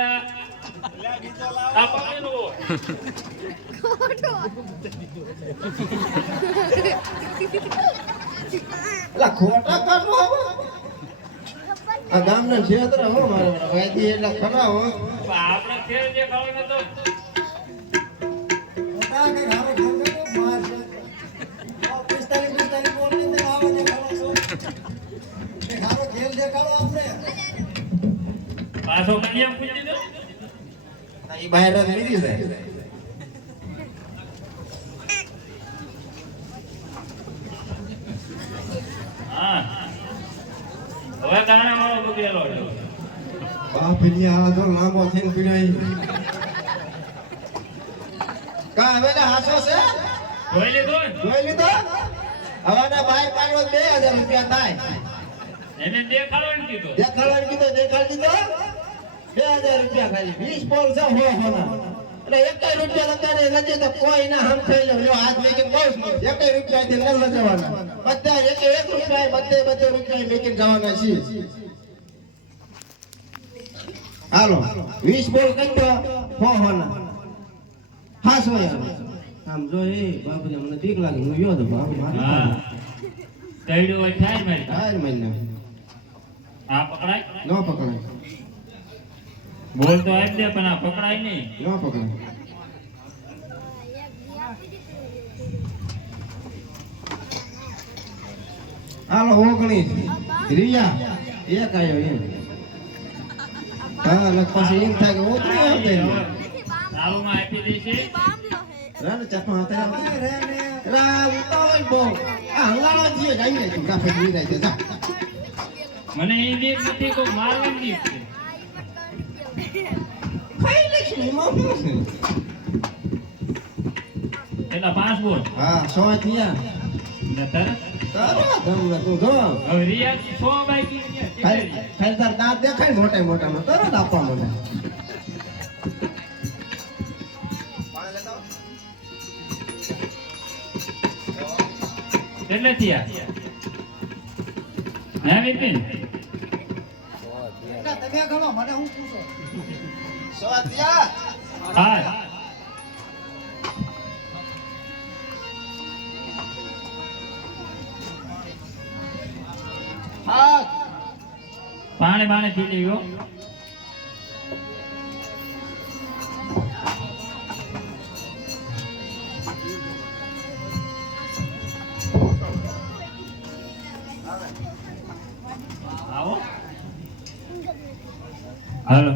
લા આ પામેનો લા ખોટા કાઢો આ ગામના છેતરા હો મારા ભાઈથી એટલા ખરા હો આપણે ખેલ જે ખાવાનો તો ખોટા કે ગારો ખાવ તો માર છે 45 બોલ ને આવો ને ખાવ છો કે ગારો ખેલ દેખાડો આપણે પાછો કન્યા પૂછી દો ઈ બહાર જ લીધી જાય હા હવે કાણે મારો બગડેલો છે બાપની આ તો લાંબો થઈને પીડાઈ કા હવે ને હાસો છે જોઈ લીધો જોઈ લીધો હવાના બાય પાડો 2000 રૂપિયા થાય એને દેખાડવાનું કીધું દેખાડવાનું કીધું દેખાડી દીધો 2000 રૂપિયા ખાલી 20 બોલ છે હો હોના એટલે 1 રૂપિયા લગાડે લજે તો કોઈ ના હમ થઈ લો હાથ મેકીને બહુ 1 રૂપિયા થી ન લજવાના બધા 1 રૂપિયા બધે રૂપિયા મેકીને જવાના છે હાલો 20 બોલ કરી દો હો હોના હાસો યાર આમ જો એ બાપુજી મને બીક લાગે હું યો તો બાપુ મારી હા કઈડો હોય થાય મારી હાર મહિના આ પકડાય ન પકડાય બોલ તો આપ દે પણ આ પકડાય નહીં ન પકડાય હાલો 19 રિયા એક આયો એમ હા ને પછી એમ થાય કે ઉતરી આવતે ચાલુમાં આપી દે છે રાને ચપા હતા રા ઉતાવળ બહુ આ હંગાળો જીએ જાય તું કાફે જોઈ જાય જા મને એ બીક નથી કોઈ મારવાની બીક છે ખાઈ લેશ ને માફી છે એટલા 5 બોલ હા 100 થયા નતર તારો ધમ તું જો હવે રિયા 100 બાકી ખાઈ તાર દાંત દેખાય મોટા મોટામાં તરત આપવા મને કેટલે થયા હે વિપિન તમે ગણો મને હું પૂછો 100 થયા હા હા પાણી બાણે પી લેવો આવો હાલો